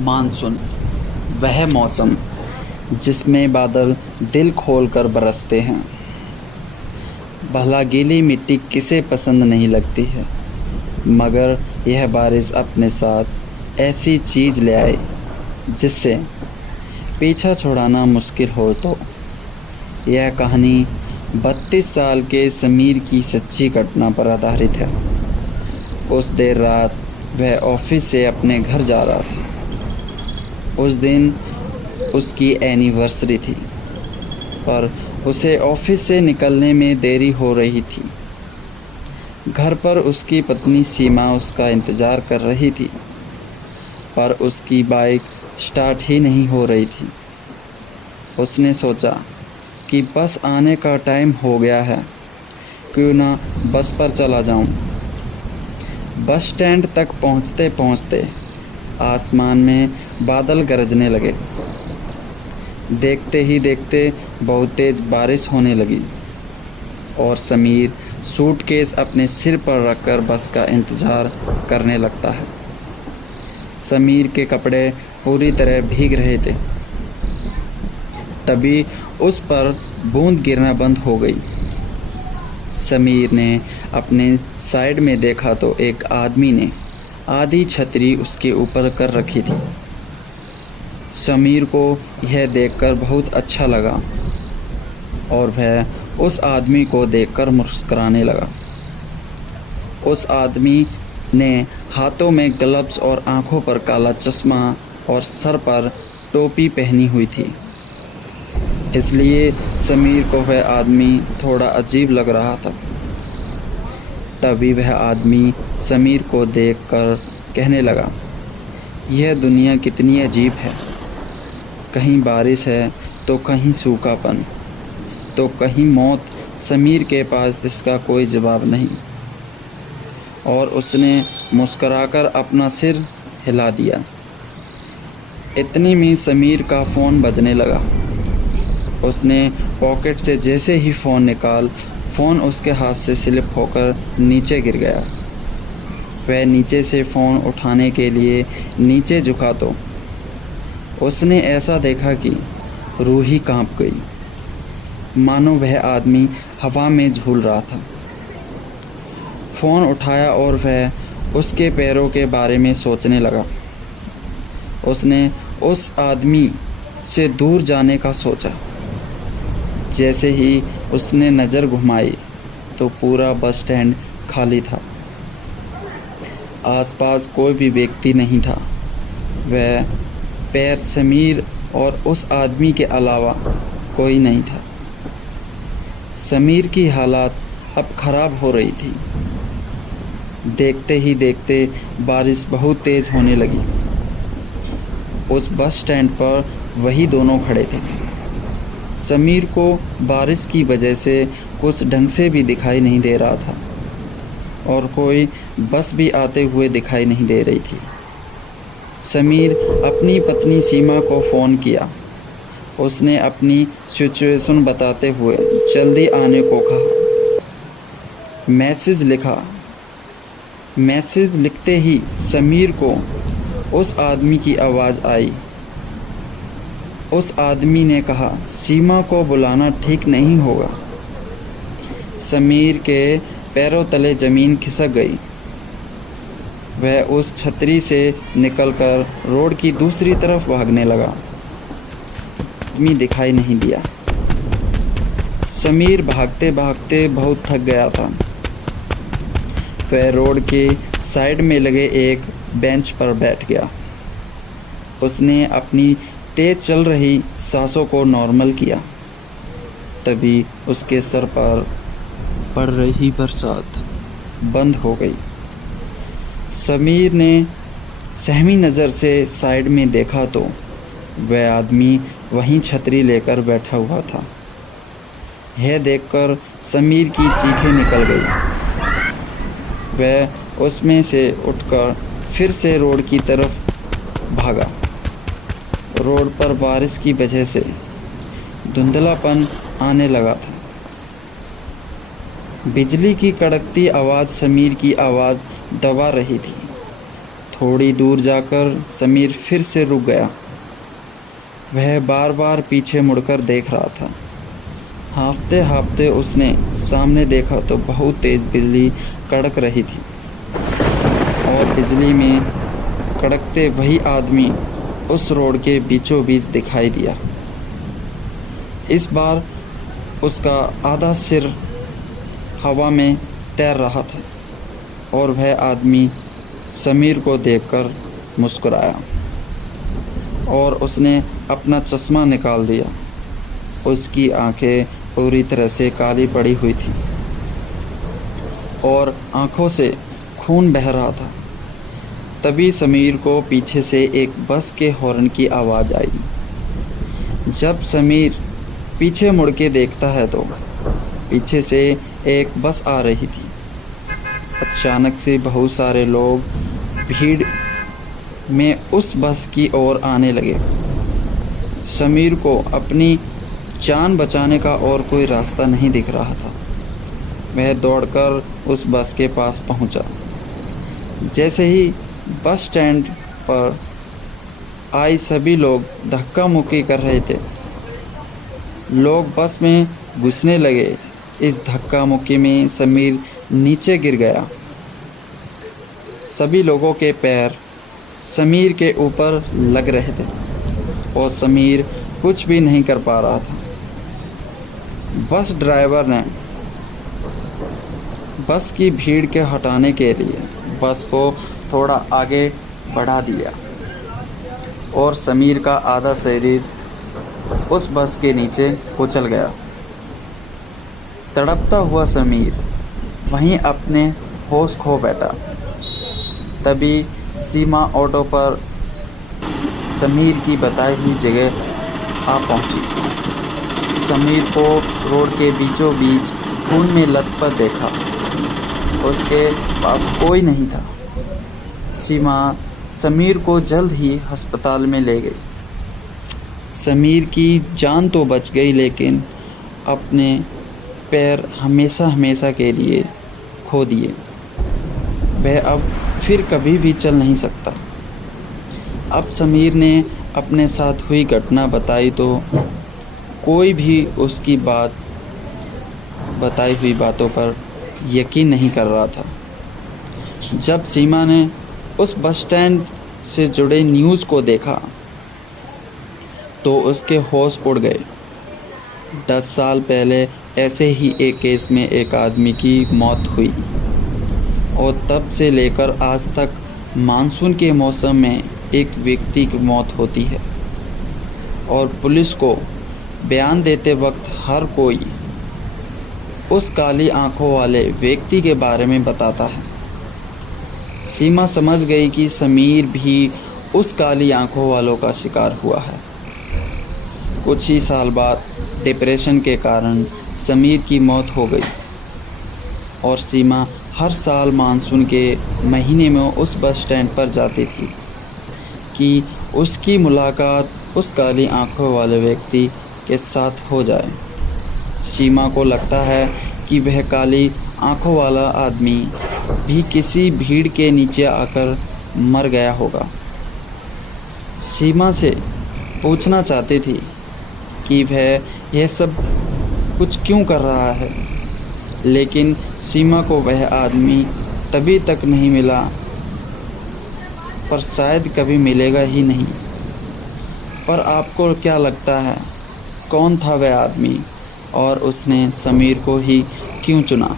Monsoon, वह मौसम जिसमें बादल दिल खोलकर बरसते हैं। भला गीली मिट्टी किसे पसंद नहीं लगती है, मगर यह बारिश अपने साथ ऐसी चीज़ ले आए जिससे पीछा छुड़ाना मुश्किल हो। तो यह कहानी 32 साल के समीर की सच्ची घटना पर आधारित है। उस देर रात वह ऑफिस से अपने घर जा रहा था। उस दिन उसकी एनिवर्सरी थी, पर उसे ऑफिस से निकलने में देरी हो रही थी। घर पर उसकी पत्नी सीमा उसका इंतज़ार कर रही थी, पर उसकी बाइक स्टार्ट ही नहीं हो रही थी। उसने सोचा कि बस आने का टाइम हो गया है, क्यों ना बस पर चला जाऊं। बस स्टैंड तक पहुंचते पहुंचते आसमान में बादल गरजने लगे। देखते ही देखते बहुत तेज बारिश होने लगी और समीर सूटकेस अपने सिर पर रखकर बस का इंतज़ार करने लगता है। समीर के कपड़े पूरी तरह भीग रहे थे। तभी उस पर बूंद गिरना बंद हो गई। समीर ने अपने साइड में देखा तो एक आदमी ने आधी छतरी उसके ऊपर कर रखी थी। समीर को यह देखकर बहुत अच्छा लगा और वह उस आदमी को देखकर मुस्कुराने लगा। उस आदमी ने हाथों में ग्लव्स और आंखों पर काला चश्मा और सर पर टोपी पहनी हुई थी, इसलिए समीर को वह आदमी थोड़ा अजीब लग रहा था। तभी वह आदमी समीर को देखकर कहने लगा, यह दुनिया कितनी अजीब है। कहीं बारिश है तो कहीं सूखापन, तो कहीं मौत। समीर के पास इसका कोई जवाब नहीं और उसने मुस्कुराकर अपना सिर हिला दिया। इतनी में समीर का फ़ोन बजने लगा। उसने पॉकेट से जैसे ही फ़ोन उसके हाथ से स्लिप होकर नीचे गिर गया। वह नीचे से फ़ोन उठाने के लिए नीचे झुका तो उसने ऐसा देखा कि रूह ही कांप गई, मानो वह आदमी हवा में झूल रहा था। फ़ोन उठाया और वह उसके पैरों के बारे में सोचने लगा। उसने उस आदमी से दूर जाने का सोचा। जैसे ही उसने नज़र घुमाई तो पूरा बस स्टैंड खाली था। आसपास कोई भी व्यक्ति नहीं था। वह पैर समीर और उस आदमी के अलावा कोई नहीं था। समीर की हालत अब ख़राब हो रही थी। देखते ही देखते बारिश बहुत तेज़ होने लगी। उस बस स्टैंड पर वही दोनों खड़े थे। समीर को बारिश की वजह से कुछ ढंग से भी दिखाई नहीं दे रहा था और कोई बस भी आते हुए दिखाई नहीं दे रही थी। समीर अपनी पत्नी सीमा को फ़ोन किया। उसने अपनी सिचुएशन बताते हुए जल्दी आने को कहा। मैसेज लिखा। मैसेज लिखते ही समीर को उस आदमी की आवाज़ आई। उस आदमी ने कहा, सीमा को बुलाना ठीक नहीं होगा। समीर के पैरों तले ज़मीन खिसक गई। वह उस छतरी से निकलकर रोड की दूसरी तरफ भागने लगा। आदमी दिखाई नहीं दिया। समीर भागते भागते बहुत थक गया था। वह रोड के साइड में लगे एक बेंच पर बैठ गया। उसने अपनी तेज चल रही सांसों को नॉर्मल किया। तभी उसके सर पर पड़ रही बरसात बंद हो गई। समीर ने सहमी नज़र से साइड में देखा तो वह आदमी वहीं छतरी लेकर बैठा हुआ था। यह देखकर समीर की चीखें निकल गई। वह उसमें से उठकर फिर से रोड की तरफ भागा। रोड पर बारिश की वजह से धुंधलापन आने लगा था। बिजली की कड़कती आवाज़ समीर की आवाज़ दबा रही थी। थोड़ी दूर जाकर समीर फिर से रुक गया। वह बार बार पीछे मुड़कर देख रहा था। हाँफते हाँफते उसने सामने देखा तो बहुत तेज बिजली कड़क रही थी और बिजली में कड़कते वही आदमी उस रोड के बीचों बीच दिखाई दिया। इस बार उसका आधा सिर हवा में तैर रहा था और वह आदमी समीर को देखकर मुस्कुराया और उसने अपना चश्मा निकाल दिया। उसकी आंखें पूरी तरह से काली पड़ी हुई थी और आंखों से खून बह रहा था। तभी समीर को पीछे से एक बस के हॉर्न की आवाज़ आई। जब समीर पीछे मुड़ के देखता है तो पीछे से एक बस आ रही थी। अचानक से बहुत सारे लोग भीड़ में उस बस की ओर आने लगे। समीर को अपनी जान बचाने का और कोई रास्ता नहीं दिख रहा था। वह दौड़कर उस बस के पास पहुंचा। जैसे ही बस स्टैंड पर आए सभी लोग धक्का मुक्की कर रहे थे। लोग बस में घुसने लगे। इस धक्का मुक्की में समीर नीचे गिर गया। सभी लोगों के पैर समीर के ऊपर लग रहे थे और समीर कुछ भी नहीं कर पा रहा था। बस ड्राइवर ने बस की भीड़ के हटाने के लिए बस को थोड़ा आगे बढ़ा दिया और समीर का आधा शरीर उस बस के नीचे कुचल गया। तड़पता हुआ समीर वहीं अपने होश खो बैठा। तभी सीमा ऑटो पर समीर की बताई हुई जगह आ पहुंची। समीर को रोड के बीचों बीच खून में लथपथ देखा। उसके पास कोई नहीं था। सीमा समीर को जल्द ही अस्पताल में ले गई। समीर की जान तो बच गई, लेकिन अपने पैर हमेशा हमेशा के लिए खो दिए। वह अब फिर कभी भी चल नहीं सकता। अब समीर ने अपने साथ हुई घटना बताई तो कोई भी उसकी बताई हुई बातों पर यकीन नहीं कर रहा था। जब सीमा ने उस बस स्टैंड से जुड़े न्यूज़ को देखा तो उसके होश उड़ गए। 10 साल पहले ऐसे ही एक केस में एक आदमी की मौत हुई और तब से लेकर आज तक मानसून के मौसम में एक व्यक्ति की मौत होती है और पुलिस को बयान देते वक्त हर कोई उस काली आंखों वाले व्यक्ति के बारे में बताता है। सीमा समझ गई कि समीर भी उस काली आंखों वालों का शिकार हुआ है। कुछ ही साल बाद डिप्रेशन के कारण समीर की मौत हो गई और सीमा हर साल मानसून के महीने में उस बस स्टैंड पर जाती थी कि उसकी मुलाकात उस काली आंखों वाले व्यक्ति के साथ हो जाए। सीमा को लगता है कि वह काली आंखों वाला आदमी भी किसी भीड़ के नीचे आकर मर गया होगा। सीमा से पूछना चाहती थी कि वह यह सब कुछ क्यों कर रहा है, लेकिन सीमा को वह आदमी तभी तक नहीं मिला, पर शायद कभी मिलेगा ही नहीं। पर आपको क्या लगता है, कौन था वह आदमी और उसने समीर को ही क्यों चुना?